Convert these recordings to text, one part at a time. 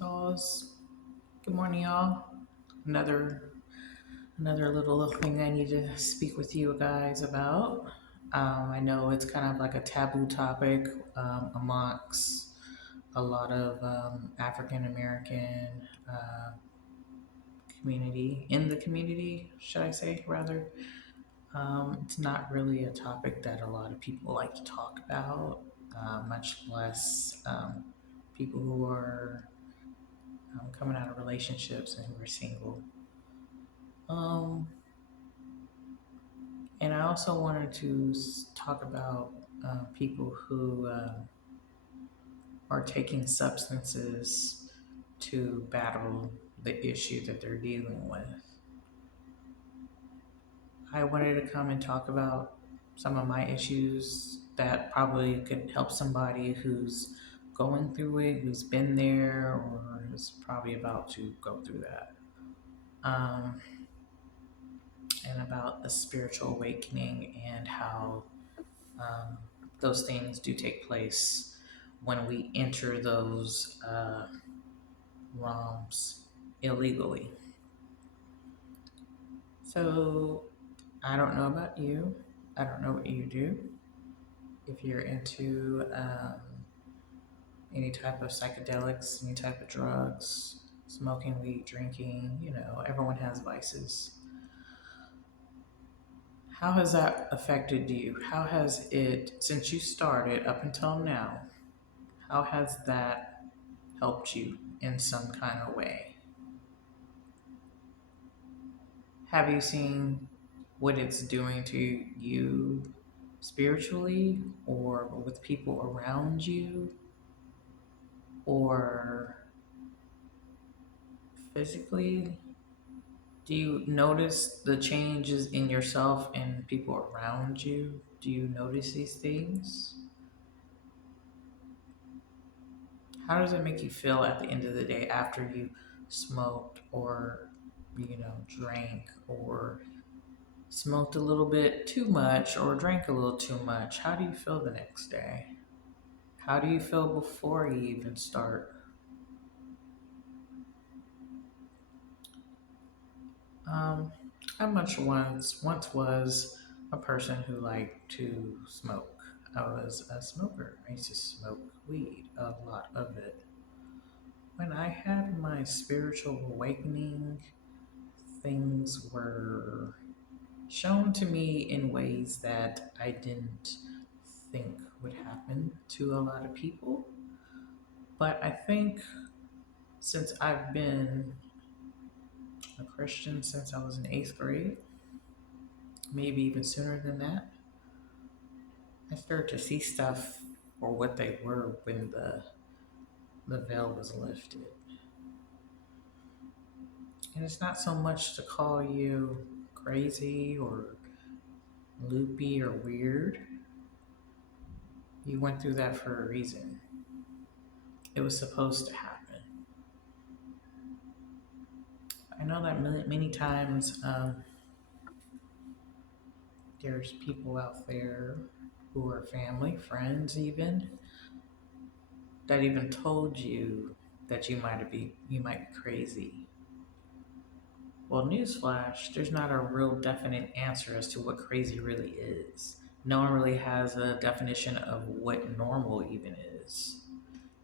So, good morning, y'all. Another another little thing I need to speak with you guys about. I know it's kind of like a taboo topic amongst a lot of African American community in the community, should I say rather. It's not really a topic that a lot of people like to talk about, much less people who are coming out of relationships and who are single. Um, and I also wanted to talk about people who are taking substances to battle the issue that they're dealing with. I wanted to come and talk about some of my issues that probably could help somebody who's going through it, who's been there, or is probably about to go through that. Um, and about the spiritual awakening and how um, those things do take place when we enter those realms illegally. So I don't know about you. I don't know what you do. If you're into any type of psychedelics, any type of drugs, smoking weed, drinking, everyone has vices. How has that affected you? How has it, since you started up until now, how has that helped you in some kind of way? Have you seen what it's doing to you spiritually or with people around you or physically? Do you notice the changes in yourself and people around you? Do you notice these things? How does it make you feel at the end of the day after you smoked or, drank or smoked a little bit too much or drank a little too much? How do you feel the next day? How do you feel before you even start? Um, I much once was a person who liked to smoke. I was a smoker. I used to smoke weed, a lot of it. When I had my spiritual awakening, things were shown to me in ways that I didn't think would happen to a lot of people. But I think since I've been a Christian since I was in eighth grade, maybe even sooner than that, I started to see stuff for what they were when the veil was lifted. And it's not so much to call you crazy or loopy or weird. You went through that for a reason. It was supposed to happen. I know that many times there's people out there who are family, friends, even that even told you that you might be crazy. Well, newsflash, there's not a real definite answer as to what crazy really is. No one really has a definition of what normal even is.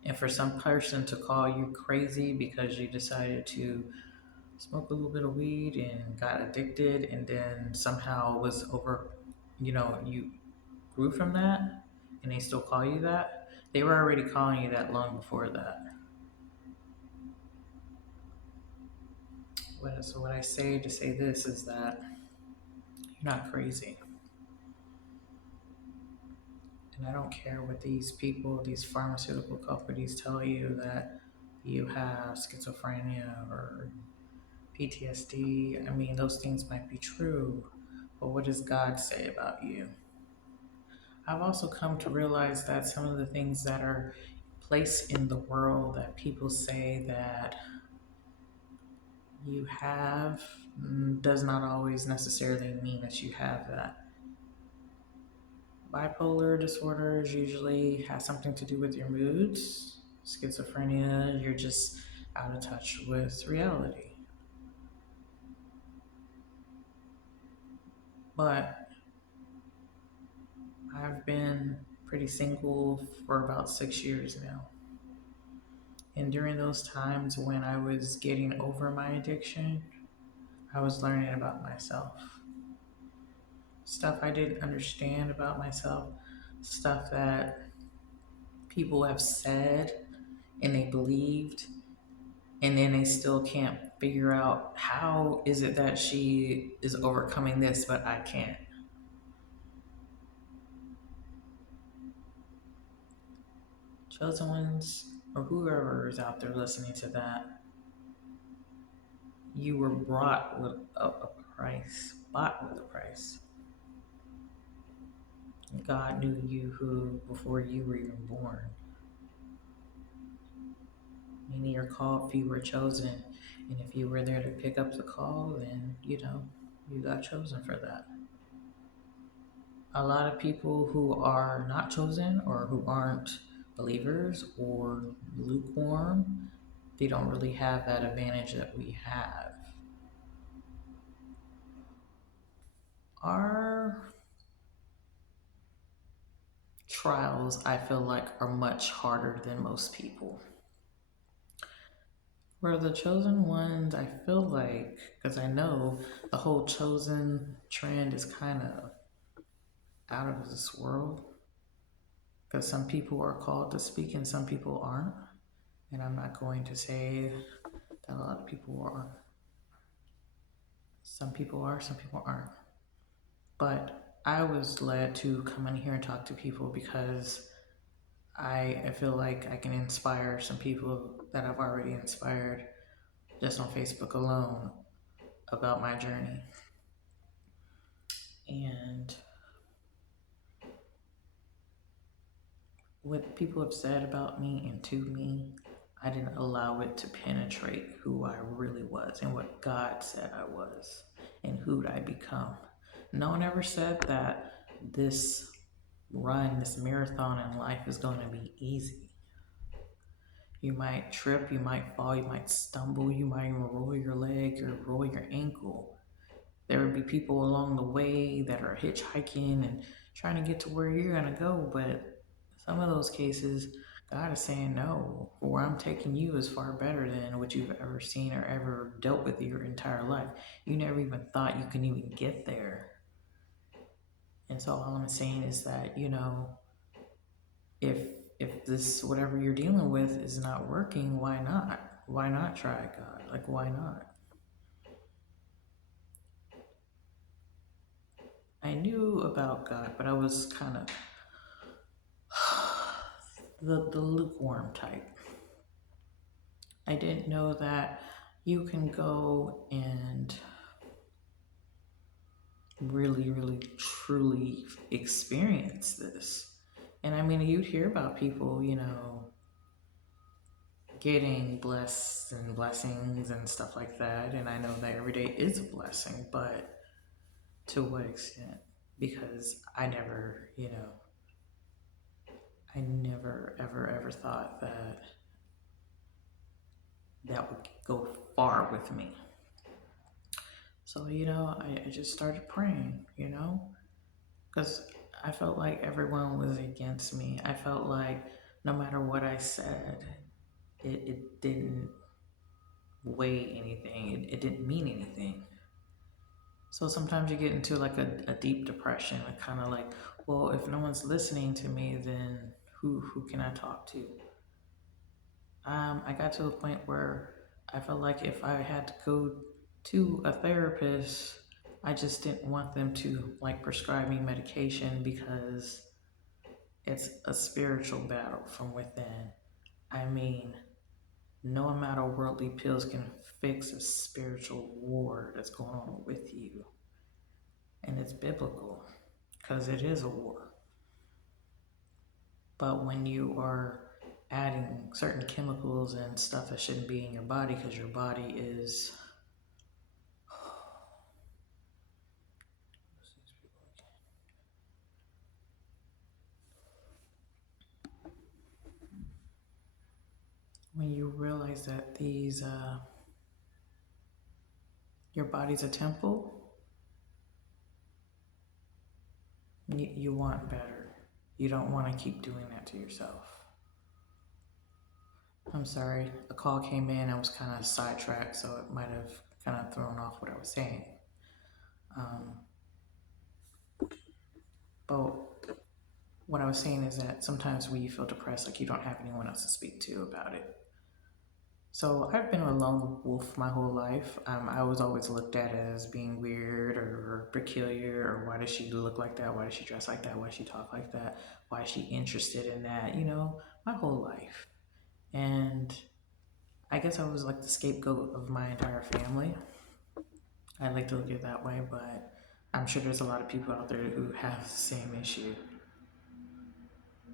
And for some person to call you crazy because you decided to smoke a little bit of weed and got addicted and then somehow was over, you grew from that and they still call you that, they were already calling you that long before that. So, what I say to say this is that you're not crazy. And I don't care what these people, these pharmaceutical companies tell you that you have schizophrenia or PTSD. I mean, those things might be true, but what does God say about you? I've also come to realize that some of the things that are placed in the world that people say that you have does not always necessarily mean that you have that. Bipolar disorders usually has something to do with your moods. Schizophrenia, you're just out of touch with reality. But I've been pretty single for about 6 years now. And during those times when I was getting over my addiction, I was learning about myself. Stuff I didn't understand about myself, stuff that people have said and they believed, and then they still can't figure out how is it that she is overcoming this, but I can't. Chosen ones, or whoever is out there listening to that, you were brought with a price, bought with a price. God knew you who before you were even born. Many are called, few were chosen. And if you were there to pick up the call, then you got chosen for that. A lot of people who are not chosen or who aren't believers or lukewarm, they don't really have that advantage that we have. Our trials, I feel like, are much harder than most people. For the chosen ones, I feel like, because I know the whole chosen trend is kind of out of this world, because some people are called to speak and some people aren't. And I'm not going to say that a lot of people are. Some people are, some people aren't. But I was led to come in here and talk to people because I feel like I can inspire some people that I've already inspired just on Facebook alone about my journey. And what people have said about me and to me, I didn't allow it to penetrate who I really was and what God said I was and who'd I become. No one ever said that this run, this marathon in life is going to be easy. You might trip, you might fall, you might stumble, you might even roll your leg or roll your ankle. There would be people along the way that are hitchhiking and trying to get to where you're going to go, but some of those cases, God is saying, no, where I'm taking you is far better than what you've ever seen or ever dealt with your entire life. You never even thought you can even get there. And so all I'm saying is that, if if this whatever you're dealing with is not working, why not? Why not try God? Like, why not? I knew about God, but I was kind of the lukewarm type. I didn't know that you can go and really, really, truly experience this. And I mean, you'd hear about people, getting blessed and blessings and stuff like that. And I know that every day is a blessing, but to what extent? Because I never, ever, ever thought that that would go far with me. So, I just started praying, because I felt like everyone was against me. I felt like no matter what I said, it didn't weigh anything, it didn't mean anything. So sometimes you get into like a deep depression, and kind of like, well, if no one's listening to me, then who can I talk to? I got to a point where I felt like if I had to go to a therapist, I just didn't want them to like prescribe me medication because it's a spiritual battle from within. I mean, no amount of worldly pills can fix a spiritual war that's going on with you. And it's biblical because it is a war. But when you are adding certain chemicals and stuff that shouldn't be in your body because your body is when you realize that your body's a temple, you want better. You don't want to keep doing that to yourself. I'm sorry, a call came in. I was kind of sidetracked, so it might have kind of thrown off what I was saying. Um, but what I was saying is that sometimes when you feel depressed, like you don't have anyone else to speak to about it. So I've been a lone wolf my whole life. I was always looked at as being weird or peculiar, or why does she look like that? Why does she dress like that? Why does she talk like that? Why is she interested in that? My whole life. And I guess I was like the scapegoat of my entire family. I like to look at it that way, but I'm sure there's a lot of people out there who have the same issue.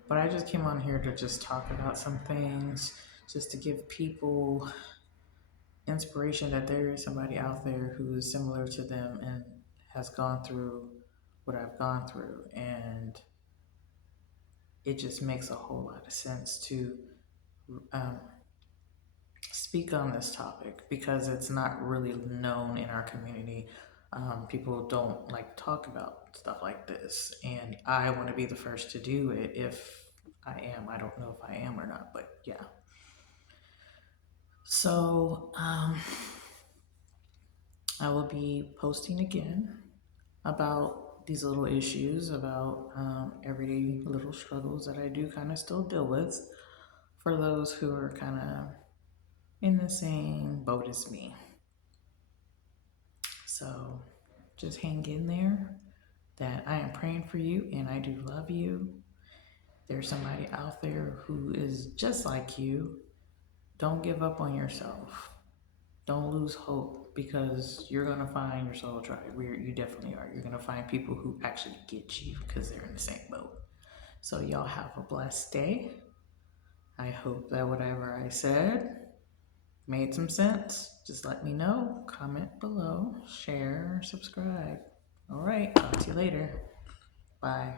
But I just came on here to just talk about some things, just to give people inspiration that there is somebody out there who is similar to them and has gone through what I've gone through. And it just makes a whole lot of sense to um, speak on this topic because it's not really known in our community. People don't like talk about stuff like this, and I want to be the first to do it if I am. I don't know if I am or not, but yeah. So I will be posting again about these little issues, about everyday little struggles that I do kind of still deal with for those who are kind of in the same boat as me. So just hang in there. That I am praying for you and I do love you. There's somebody out there who is just like you. Don't give up on yourself. Don't lose hope because you're going to find your soul tribe. You definitely are. You're going to find people who actually get you because they're in the same boat. So, y'all have a blessed day. I hope that whatever I said made some sense. Just let me know. Comment below, share, subscribe. All right. Talk to you later. Bye.